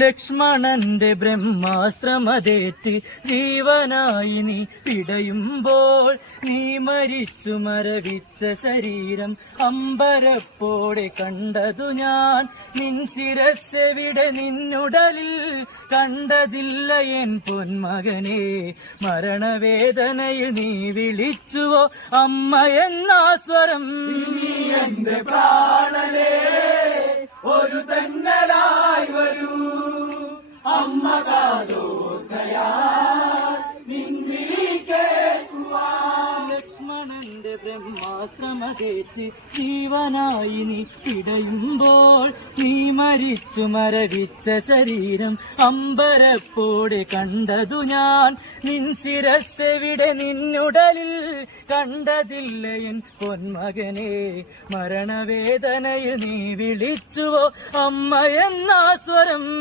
ലക്ഷ്മണന്റെ ബ്രഹ്മാസ്ത്രമതേറ്റ് ജീവനായി നീ പിടയുമ്പോൾ നീ മരിച്ചു മരവിച്ച ശരീരം അമ്പരപ്പോടെ കണ്ടതു ഞാൻ. നിൻ ശിരസ്സെവിടെ നിന്നുടലിൽ കണ്ടതില്ല എൻ പൊന്മകനെ. മരണവേദനയിൽ നീ വിളിച്ചുവോ അമ്മ എന്നാ സ്വരം. എന്റെ പ്രാണനേ ഒരു തന്നലായി വരൂ, അമ്മ കാതോർക്കയാ നിൻവിളി കേൾക്കുവാൻ. ലക്ഷ്മണന്റെ ബ്രഹ്മാസ്ത്രമതേറ്റ് ജീവനായി നീ പിടയുമ്പോൾ നീ മരിച്ചു മരവിച്ച ശരീരം അമ്പരപ്പോടെ കണ്ടതു ഞാൻ. നിൻ ശിരസ്സെവിടെ നിന്നുടലിൽ കണ്ടതില്ല എൻ പൊന്മകനെ. മരണവേദനയിൽ നീ വിളിച്ചുവോ അമ്മ എന്നാ സ്വരം.